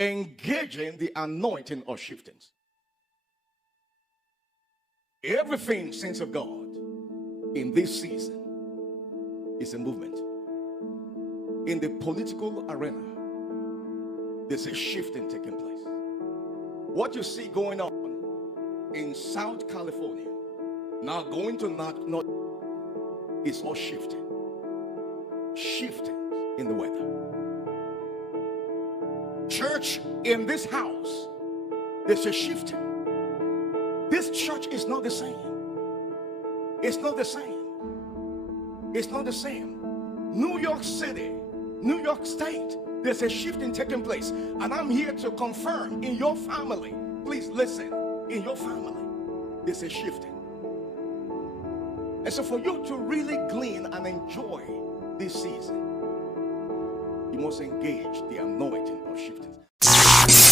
engaging the anointing of shiftings. Everything, saints of God, in this season is a movement. In the political arena, there's a shifting taking place. What you see going on in South California, now going to North, is all shifting. Shifting in the weather. Church, in this house, there's a shifting. This church is not the same. It's not the same. It's not the same. New York City, New York State, there's a shifting taking place. And I'm here to confirm in your family, please listen, in your family, there's a shifting. And so for you to really glean and enjoy this season, you must engage the anointing of shiftings.